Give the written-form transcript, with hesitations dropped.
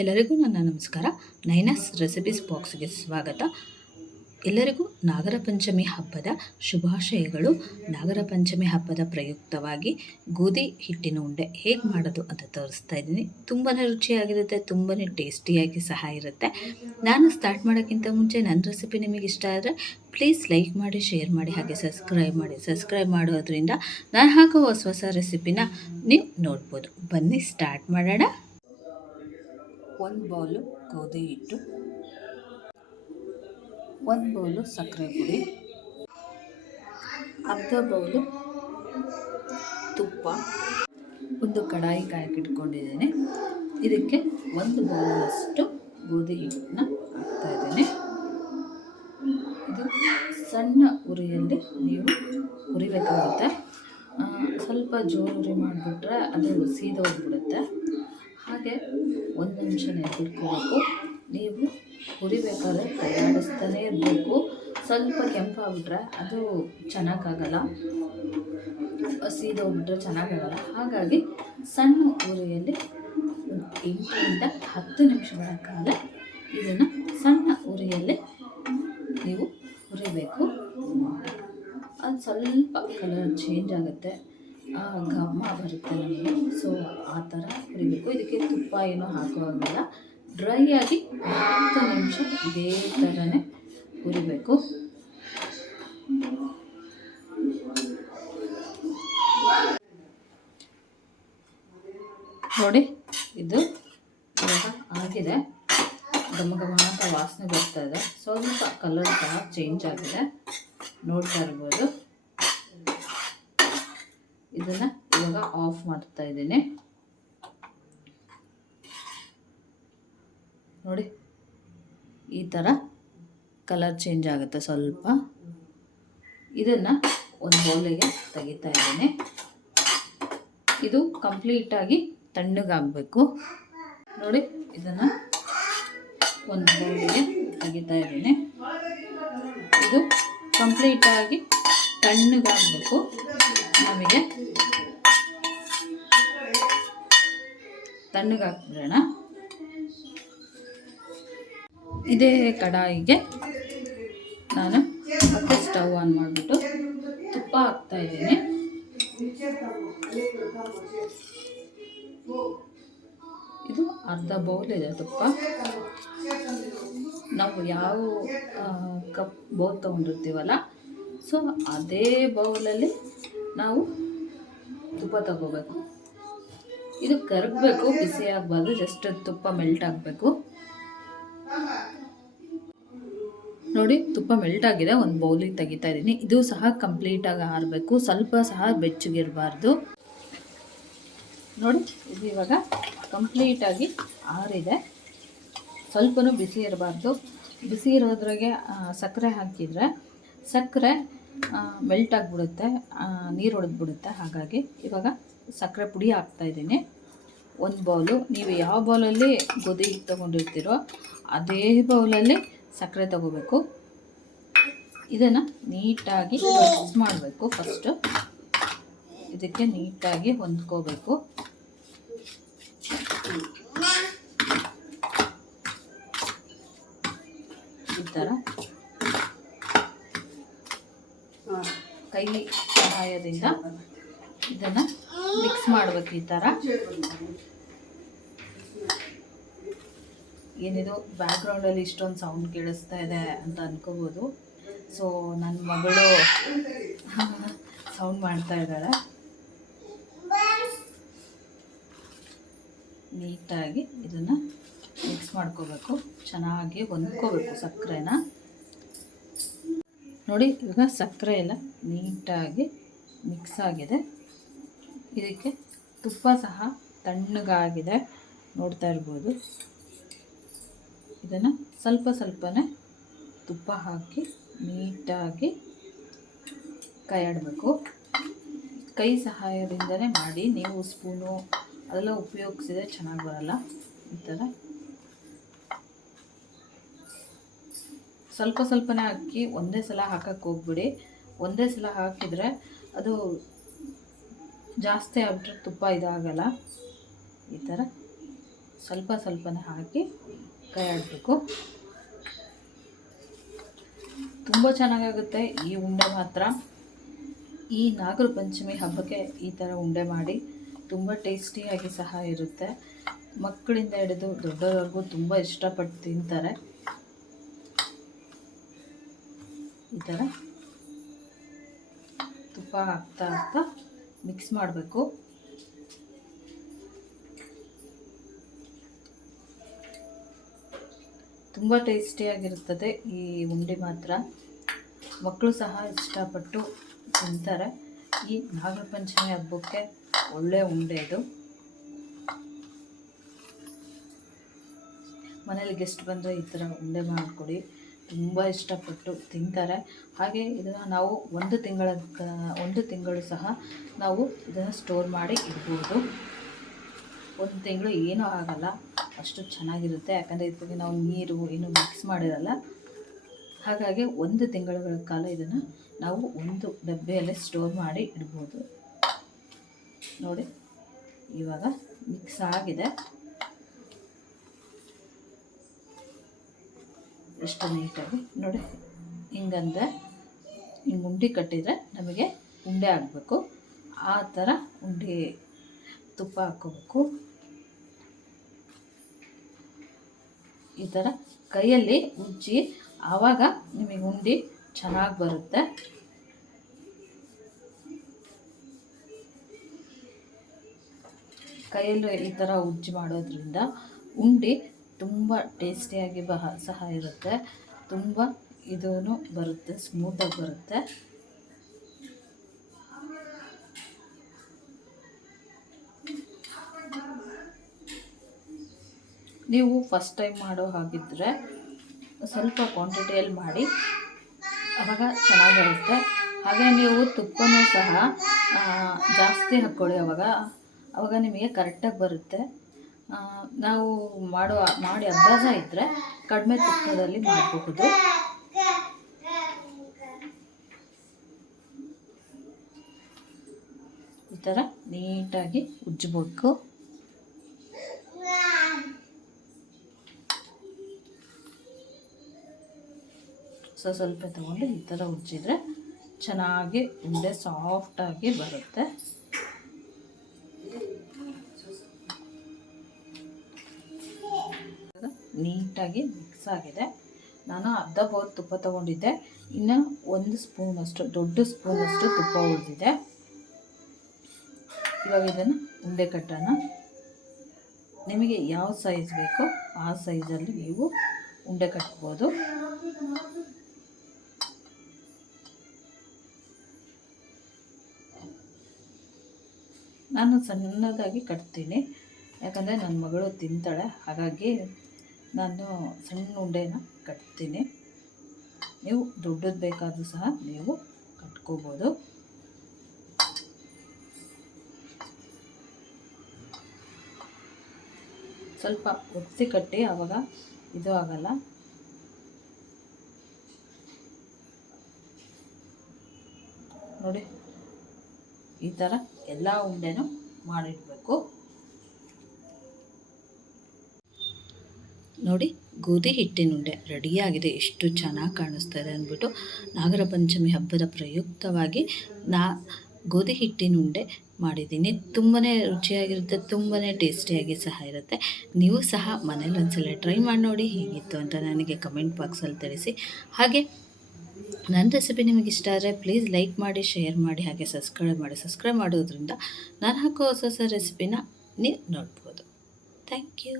ಎಲ್ಲರಿಗೂ ನನ್ನ ನಮಸ್ಕಾರ. ನೈನಾಸ್ ರೆಸಿಪೀಸ್ ಬಾಕ್ಸ್ಗೆ ಸ್ವಾಗತ. ಎಲ್ಲರಿಗೂ ನಾಗರ ಪಂಚಮಿ ಹಬ್ಬದ ಶುಭಾಶಯಗಳು. ನಾಗರ ಪಂಚಮಿ ಹಬ್ಬದ ಪ್ರಯುಕ್ತವಾಗಿ ಗೋಧಿ ಹಿಟ್ಟಿನ ಉಂಡೆ ಹೇಗೆ ಮಾಡೋದು ಅಂತ ತೋರಿಸ್ತಾ ಇದ್ದೀನಿ. ತುಂಬಾ ರುಚಿಯಾಗಿರುತ್ತೆ, ತುಂಬಾ ಟೇಸ್ಟಿಯಾಗಿ ಸಹ ಇರುತ್ತೆ. ನಾನು ಸ್ಟಾರ್ಟ್ ಮಾಡೋಕ್ಕಿಂತ ಮುಂಚೆ ನನ್ನ ರೆಸಿಪಿ ನಿಮಗೆ ಇಷ್ಟ ಆದರೆ ಪ್ಲೀಸ್ ಲೈಕ್ ಮಾಡಿ, ಶೇರ್ ಮಾಡಿ, ಹಾಗೆ ಸಬ್ಸ್ಕ್ರೈಬ್ ಮಾಡಿ. ಸಬ್ಸ್ಕ್ರೈಬ್ ಮಾಡೋದ್ರಿಂದ ನಾನು ಹಾಕೋ ಹೊಸ ರೆಸಿಪಿನ ನೀವು ನೋಡ್ಬೋದು. ಬನ್ನಿ ಸ್ಟಾರ್ಟ್ ಮಾಡೋಣ. 1 ಬೌಲು ಗೋಧಿ ಹಿಟ್ಟು, 1 ಬೌಲು ಸಕ್ಕರೆ ಪುಡಿ, ಅರ್ಧ ಬೌಲು ತುಪ್ಪ, ಒಂದು ಕಡಾಯಿ ಕಾಯಕ್ಕಿಟ್ಕೊಂಡಿದ್ದೇನೆ. ಇದಕ್ಕೆ 1 ಬೌಲಷ್ಟು ಗೋಧಿ ಹಿಟ್ಟನ್ನ ಹಾಕ್ತಾಯಿದ್ದೇನೆ. ಇದು ಸಣ್ಣ ಉರಿಯಲ್ಲಿ ನೀವು ಹುರಿಬೇಕಾಗುತ್ತೆ. ಸ್ವಲ್ಪ ಜೋರು ಉರಿ ಮಾಡಿಬಿಟ್ರೆ ಅದು ಸೀದೋಗ್ಬಿಡುತ್ತೆ. ಹಾಗೆ 1 ನಿಮಿಷ ನೆನೆಬಿಟ್ಕೋಬೇಕು. ನೀವು ಹುರಿಬೇಕಾದ್ರೆ ಕೈಯಾಡಿಸ್ತಾನೇ ಇರಬೇಕು. ಸ್ವಲ್ಪ ಕೆಂಪಾಗ್ಬಿಟ್ರೆ ಅದು ಚೆನ್ನಾಗಾಗಲ್ಲ, ಸೀದೋಗ್ಬಿಟ್ರೆ ಚೆನ್ನಾಗಾಗಲ್ಲ. ಹಾಗಾಗಿ ಸಣ್ಣ ಉರಿಯಲ್ಲಿ 8ರಿಂದ 10 ನಿಮಿಷಗಳ ಕಾಲ ಇದನ್ನು ಸಣ್ಣ ಉರಿಯಲ್ಲಿ ನೀವು ಹುರಿಬೇಕು. ಅದು ಸ್ವಲ್ಪ ಕಲರ್ ಚೇಂಜ್ ಆಗುತ್ತೆ, ಘಮ ಬರುತ್ತೆ ನಮಗೆ. ಸೊ ಆ ಥರ ಹುರಿಬೇಕು. ಇದಕ್ಕೆ ತುಪ್ಪ ಏನೂ ಹಾಕುವಾಗಿಲ್ಲ. ಡ್ರೈ ಆಗಿ 10 ನಿಮಿಷ ಇದೇ ಥರನೇ ಹುರಿಬೇಕು. ನೋಡಿ, ಇದು ಇವಾಗ ಆಗಿದೆ. ಘಮ ಅಂತ ವಾಸನೆ ಬರ್ತಾ ಇದೆ. ಸ್ವಲ್ಪ ಕಲರ್ ಸಹ ಚೇಂಜ್ ಆಗಿದೆ, ನೋಡ್ತಾ ಇರ್ಬೋದು. ಇದನ್ನು ಇವಾಗ ಆಫ್ ಮಾಡ್ತಾ ಇದ್ದೀನಿ. ನೋಡಿ, ಈ ಥರ ಕಲರ್ ಚೇಂಜ್ ಆಗುತ್ತೆ ಸ್ವಲ್ಪ. ಇದನ್ನು ಒಂದು ಬೌಲಿಗೆ ತೆಗಿತಾ ಇದ್ದೀನಿ. ಇದು ಕಂಪ್ಲೀಟಾಗಿ ತಣ್ಣಗಾಗಬೇಕು. ನೋಡಿ, ಇದನ್ನು ಒಂದು ಬೌಲಿಗೆ ತೆಗಿತಾ ಇದ್ದೀನಿ. ಇದು ಕಂಪ್ಲೀಟಾಗಿ ತಣ್ಣಗಾಗಬೇಕು. ನಮಗೆ ತಣ್ಣಗಾಕ್ಬಿಡೋಣ. ಇದೇ ಕಡಾಯಿಗೆ ನಾನು ಮತ್ತೆ ಸ್ಟವ್ ಆನ್ ಮಾಡಿಬಿಟ್ಟು ತುಪ್ಪ ಹಾಕ್ತಾ ಇದ್ದೀನಿ. ಇದು ಅರ್ಧ ಬೌಲ್ ಇದೆ ತುಪ್ಪ. ನಾವು ಯಾವ ಬೌಲ್ ತೊಗೊಂಡಿರ್ತೀವಲ್ಲ, ಸೊ ಅದೇ ಬೌಲಲ್ಲಿ ನಾವು ತುಪ್ಪ ತಗೋಬೇಕು. ಇದು ಕರಗಬೇಕು, ಬಿಸಿ ಆಗಬಾರ್ದು, ಜಸ್ಟ್ ತುಪ್ಪ ಮೆಲ್ಟ್ ಆಗಬೇಕು. ನೋಡಿ, ತುಪ್ಪ ಮೆಲ್ಟ್ ಆಗಿದೆ. ಒಂದು ಬೌಲಿಗೆ ತೆಗಿತಾ ಇದ್ದೀನಿ. ಇದು ಸಹ ಕಂಪ್ಲೀಟಾಗಿ ಆರಬೇಕು, ಸ್ವಲ್ಪ ಸಹ ಬೆಚ್ಚಗಿರಬಾರ್ದು. ನೋಡಿ, ಇದು ಇವಾಗ ಕಂಪ್ಲೀಟಾಗಿ ಆರಿದೆ. ಸ್ವಲ್ಪನೂ ಬಿಸಿ ಇರಬಾರ್ದು. ಬಿಸಿ ಇರೋದ್ರಾಗೆ ಸಕ್ಕರೆ ಹಾಕಿದರೆ ಸಕ್ಕರೆ ಮೆಲ್ಟ್ ಆಗಿಬಿಡುತ್ತೆ, ನೀರು ಹೊಡೆದ್ಬಿಡುತ್ತೆ. ಹಾಗಾಗಿ ಇವಾಗ ಸಕ್ಕರೆ ಪುಡಿ ಹಾಕ್ತಾಯಿದ್ದೀನಿ. 1 ಬೌಲು. ನೀವು ಯಾವ ಬೌಲಲ್ಲಿ ಗೋಧಿ ಹಿಟ್ಟು ತೊಗೊಂಡಿರ್ತೀರೋ ಅದೇ ಬೌಲಲ್ಲಿ ಸಕ್ಕರೆ ತಗೋಬೇಕು. ಇದನ್ನು ನೀಟಾಗಿ ಮಿಕ್ಸ್ ಮಾಡಬೇಕು. ಫಸ್ಟು ಇದಕ್ಕೆ ನೀಟಾಗಿ ಹೊಂದ್ಕೋಬೇಕು. ಈ ಥರ ಕೈ ಸಹಾಯದಿಂದ ಇದನ್ನು ಮಿಕ್ಸ್ ಮಾಡಬೇಕು. ಈ ಥರ. ಏನಿದು ಬ್ಯಾಕ್ಗ್ರೌಂಡಲ್ಲಿ ಇಷ್ಟೊಂದು ಸೌಂಡ್ ಕೇಳಿಸ್ತಾ ಇದೆ ಅಂತ ಅನ್ಕೋಬೋದು. ಸೊ ನನ್ನ ಮಗಳು ಸೌಂಡ್ ಮಾಡ್ತಾ ಇದ್ದಾಳೆ. ನೀಟಾಗಿ ಇದನ್ನು ಮಿಕ್ಸ್ ಮಾಡ್ಕೋಬೇಕು, ಚೆನ್ನಾಗಿ ಹೊಂದ್ಕೋಬೇಕು ಸಕ್ಕರೆನ. ನೋಡಿ, ಇವಾಗ ಸಕ್ಕರೆ ಎಲ್ಲ ನೀಟಾಗಿ ಮಿಕ್ಸ್ ಆಗಿದೆ. ಇದಕ್ಕೆ ತುಪ್ಪ ಸಹ ತಣ್ಣಗಾಗಿದೆ, ನೋಡ್ತಾ ಇರ್ಬೋದು. ಇದನ್ನು ಸ್ವಲ್ಪನೇ ತುಪ್ಪ ಹಾಕಿ ನೀಟಾಗಿ ಕೈ ಆಡಬೇಕು. ಕೈ ಸಹಾಯದಿಂದನೇ ಮಾಡಿ. ನೀವು ಸ್ಪೂನು ಅದೆಲ್ಲ ಉಪಯೋಗಿಸಿದ್ರೆ ಚೆನ್ನಾಗಿ ಬರಲ್ಲ. ಈ ಥರ ಸ್ವಲ್ಪನೇ ಹಾಕಿ ಒಂದೇ ಸಲ ಹಾಕಕ್ಕೆ ಹೋಗ್ಬಿಡಿ. ಒಂದೇ ಸಲ ಹಾಕಿದರೆ ಅದು ಜಾಸ್ತಿ ಆಗ್ಬಿಟ್ರೆ ತುಪ್ಪ ಇದಾಗಲ್ಲ. ಈ ಥರ ಸ್ವಲ್ಪ ಸ್ವಲ್ಪನೇ ಹಾಕಿ ಕೈ ಆಡಬೇಕು. ತುಂಬ ಚೆನ್ನಾಗಾಗುತ್ತೆ ಈ ಉಂಡೆ ಮಾತ್ರ. ಈ ನಾಗರ ಪಂಚಮಿ ಹಬ್ಬಕ್ಕೆ ಈ ಥರ ಉಂಡೆ ಮಾಡಿ, ತುಂಬ ಟೇಸ್ಟಿಯಾಗಿ ಸಹ ಇರುತ್ತೆ. ಮಕ್ಕಳಿಂದ ಹಿಡಿದು ದೊಡ್ಡವರೆಗೂ ತುಂಬ ಇಷ್ಟಪಟ್ಟು ತಿಂತಾರೆ. ಈ ಥರ ತುಪ್ಪ ಹಾಕ್ತಾ ಮಿಕ್ಸ್ ಮಾಡಬೇಕು. ತುಂಬ ಟೇಸ್ಟಿಯಾಗಿರುತ್ತದೆ ಈ ಉಂಡೆ ಮಾತ್ರ. ಮಕ್ಕಳು ಸಹ ಇಷ್ಟಪಟ್ಟು ತಿಂತಾರೆ. ಈ ನಾಗರ ಪಂಚಮಿ ಹಬ್ಬಕ್ಕೆ ಒಳ್ಳೆಯ ಉಂಡೆ ಇದು. ಮನೇಲಿ ಗೆಸ್ಟ್ ಬಂದರೆ ಈ ಥರ ಉಂಡೆ ಮಾಡಿಕೊಡಿ, ತುಂಬ ಇಷ್ಟಪಟ್ಟು ತಿಂತಾರೆ. ಹಾಗೆ ಇದನ್ನು ನಾವು ಒಂದು ತಿಂಗಳು ಸಹ ನಾವು ಇದನ್ನು ಸ್ಟೋರ್ ಮಾಡಿ ಇಡ್ಬೋದು. ಒಂದು ತಿಂಗಳು ಏನೂ ಆಗಲ್ಲ, ಅಷ್ಟು ಚೆನ್ನಾಗಿರುತ್ತೆ. ಯಾಕಂದರೆ ಇದಕ್ಕೆ ನಾವು ನೀರು ಏನು ಮಿಕ್ಸ್ ಮಾಡಿರಲ್ಲ. ಹಾಗಾಗಿ 1 ತಿಂಗಳ ಕಾಲ ಇದನ್ನು ನಾವು ಒಂದು ಡಬ್ಬೆಯಲ್ಲೇ ಸ್ಟೋರ್ ಮಾಡಿ ಇಡ್ಬೋದು. ನೋಡಿ, ಇವಾಗ ಮಿಕ್ಸ್ ಆಗಿದೆ. ಎಷ್ಟು ನೀಟಾಗಿ ನೋಡಿ, ಹಿಂಗಂದರೆ ಹಿಂಗೆ ಉಂಡೆ ಕಟ್ಟಿದರೆ ನಮಗೆ ಉಂಡೆ ಆಗಬೇಕು. ಆ ಥರ ಉಂಡೆ ತುಪ್ಪ ಹಾಕ್ಕೋಬೇಕು. ಈ ಥರ ಕೈಯಲ್ಲಿ ಉಜ್ಜಿ, ಆವಾಗ ನಿಮಗೆ ಉಂಡೆ ಚೆನ್ನಾಗಿ ಬರುತ್ತೆ. ಕೈಯಲ್ಲೂ ಈ ಥರ ಉಜ್ಜಿ ಮಾಡೋದ್ರಿಂದ ಉಂಡೆ ತುಂಬ ಟೇಸ್ಟಿಯಾಗಿ ಸಹ ಇರುತ್ತೆ. ತುಂಬ ಇದೂ ಬರುತ್ತೆ, ಸ್ಮೂತಾಗಿ ಬರುತ್ತೆ. ನೀವು ಫಸ್ಟ್ ಟೈಮ್ ಮಾಡೋ ಹಾಗಿದ್ದರೆ ಸ್ವಲ್ಪ ಕ್ವಾಂಟಿಟಿಯಲ್ಲಿ ಮಾಡಿ, ಆವಾಗ ಚೆನ್ನಾಗಿ ಬರುತ್ತೆ. ಹಾಗೆ ನೀವು ತುಪ್ಪನೂ ಸಹ ಜಾಸ್ತಿ ಹಾಕ್ಕೊಳ್ಳಿ, ಆವಾಗ ನಿಮಗೆ ಕರೆಕ್ಟಾಗಿ ಬರುತ್ತೆ. ನಾವು ಮಾಡಿ ಅಭ್ಯಾಸ ಇದ್ದರೆ ಕಡಿಮೆ ತುಪ್ಪದಲ್ಲಿ ಮಾಡಬಹುದು. ಈ ಥರ ನೀಟಾಗಿ ಉಜ್ಜಬೇಕು. ಸ್ವಲ್ಪ ತಗೊಂಡು ಈ ಥರ ಉಜ್ಜಿದ್ರೆ ಚೆನ್ನಾಗಿ ಉಂಡೆ ಸಾಫ್ಟಾಗಿ ಬರುತ್ತೆ. ನೀಟಾಗಿ ಮಿಕ್ಸ್ ಆಗಿದೆ. ನಾನು ಅರ್ಧ ಬೌಲ್ ತುಪ್ಪ ತಗೊಂಡಿದ್ದೆ, ಇನ್ನು 1 ಸ್ಪೂನಷ್ಟು, ದೊಡ್ಡ ಸ್ಪೂನಷ್ಟು ತುಪ್ಪ ಉಳಿದಿದೆ. ಇವಾಗ ಇದನ್ನು ಉಂಡೆ ಕಟ್ಟೋಣ. ನಿಮಗೆ ಯಾವ ಸೈಜ್ ಬೇಕೋ ಆ ಸೈಜಲ್ಲಿ ನೀವು ಉಂಡೆ ಕಟ್ಬೋದು. ನಾನು ಸಣ್ಣದಾಗಿ ಕಟ್ತೀನಿ, ಯಾಕಂದರೆ ನನ್ನ ಮಗಳು ತಿಂತಾಳೆ. ಹಾಗಾಗಿ ನಾನು ಸಣ್ಣ ಉಂಡೆನ ಕಟ್ತೀನಿ. ನೀವು ದೊಡ್ಡದು ಬೇಕಾದರೂ ಸಹ ನೀವು ಕಟ್ಕೋಬೋದು. ಸ್ವಲ್ಪ ಒತ್ತಿ ಕಟ್ಟಿ, ಆವಾಗ ಇದು ಆಗಲ್ಲ. ನೋಡಿ, ಈ ಥರ ಎಲ್ಲ ಉಂಡೆನೂ ಮಾಡಿಡಬೇಕು. ನೋಡಿ, ಗೋಧಿ ಹಿಟ್ಟಿನ ಉಂಡೆ ರೆಡಿಯಾಗಿದೆ. ಎಷ್ಟು ಚೆನ್ನಾಗಿ ಕಾಣಿಸ್ತಾ ಇದೆ ಅಂದ್ಬಿಟ್ಟು ನಾಗರ ಪಂಚಮಿ ಹಬ್ಬದ ಪ್ರಯುಕ್ತವಾಗಿ ಗೋಧಿ ಹಿಟ್ಟಿನ ಉಂಡೆ ಮಾಡಿದ್ದೀನಿ. ತುಂಬಾ ರುಚಿಯಾಗಿರುತ್ತೆ, ತುಂಬಾ ಟೇಸ್ಟಿಯಾಗಿ ಸಹ ಇರುತ್ತೆ. ನೀವು ಸಹ ಮನೇಲಿ ಒಂದ್ಸಲ ಟ್ರೈ ಮಾಡಿ ನೋಡಿ, ಹೇಗಿತ್ತು ಅಂತ ನನಗೆ ಕಮೆಂಟ್ ಬಾಕ್ಸಲ್ಲಿ ತಿಳಿಸಿ. ಹಾಗೆ ನನ್ನ ರೆಸಿಪಿ ನಿಮಗೆ ಇಷ್ಟ ಆದರೆ ಪ್ಲೀಸ್ ಲೈಕ್ ಮಾಡಿ, ಶೇರ್ ಮಾಡಿ, ಹಾಗೆ ಸಬ್ಸ್ಕ್ರೈಬ್ ಮಾಡಿ. ಸಬ್ಸ್ಕ್ರೈಬ್ ಮಾಡೋದ್ರಿಂದ ನಾನು ಹಾಕೋ ಹೊಸ ರೆಸಿಪಿನ ನೀವು ನೋಡ್ಬೋದು. Thank you.